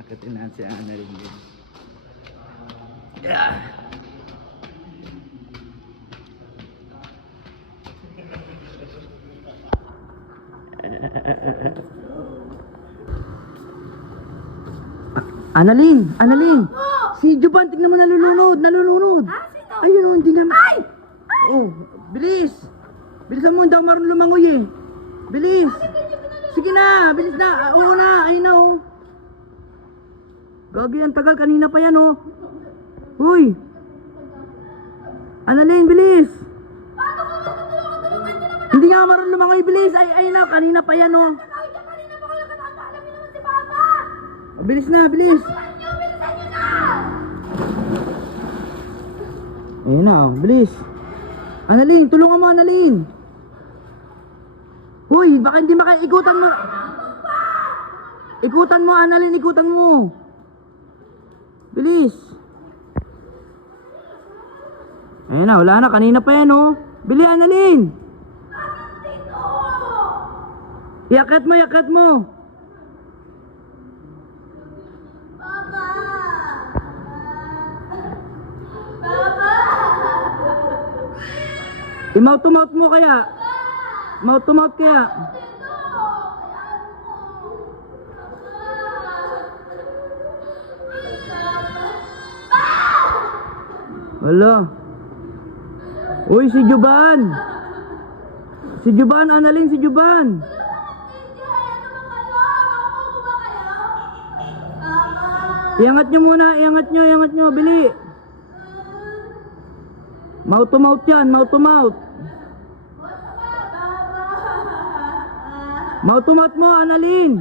Akitin natin si Ana rin yun. Yeah. Annalyn! Si Juban, tignan mo nalulunod! Sino? Ayun o, hindi naman. Ay! Oh, bilis! Bilisan mo, hindi ako marunong lumangoy eh. Bilis! Sige na, bilis na. Oo na, ayun na oh. Gagi, ang tagal, kanina pa yan oh. Uy! Annalyn, bilis! Paano ko matutulungan nyo naman? Hindi nga ako marunong lumangoy, bilis! Ayun na, kanina pa yan oh. Nakawin ka kanina pa ko nagkatanda. Alam niyo naman si Papa! Bilis na, bilis! Bilisan nyo na! Ayun na oh, bilis! Annalyn, tulungan mo Annalyn! Uy, baka hindi ikutan mo! Ikutan mo Annalyn, ikutan mo! Bilis! Ayun na, wala na, kanina pa yan oh! Bili Annalyn! Iakyat mo, iakyat mo! Papa! Papa! I-mouth to mouth mo kaya! Mouth to mouth kaya! Wala! Uy, si Juban! Si Juban, Annalyn, si Juban! Iangat nyo muna, iangat nyo, bili! Mouth to mouth yan, mouth to mouth! Mouth to mouth mo, Annalyn!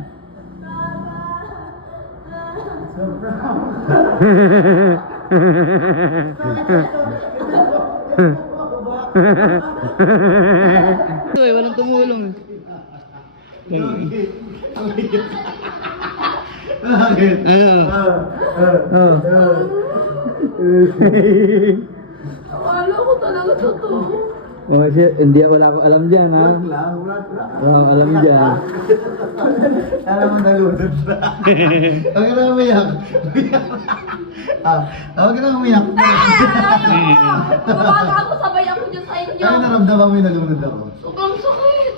Uy, walang tumulong. Akala ko talaga totoo. Oh, hindi, wala akong alam dyan, ha? Wala akong alam dyan. Alam mo nalunod na. Huwag ka na umiyak. Huwag ka na umiyak. Tumaga ako, sabay ako dyan sa inyo. Ano naramdaman mo yung nalunod ako? Sobrang sakit.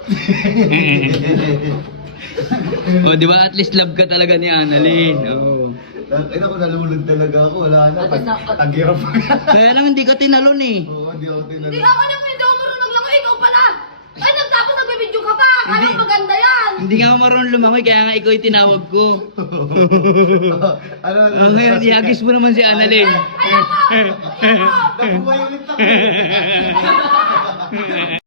Oh, di ba at least love ka talaga ni Annalyn. Oh. Ay naku, nalunod talaga ako. Wala na. Tagirap ko. Kaya lang hindi ka tinalon eh. Oo, hindi ako tinanong. Hindi ako alam, hindi ako marunong lang. Ikaw pala. Ay, nagtapos nagbibidyo ka pa. Akala ko maganda yan. Hindi nga ako marunong lumangoy, kaya nga ikaw yung tinawag ko. Ano? Oh, ngayon, ihagis mo naman si Annalyn. Ayoko! Nabuhay ulit ako.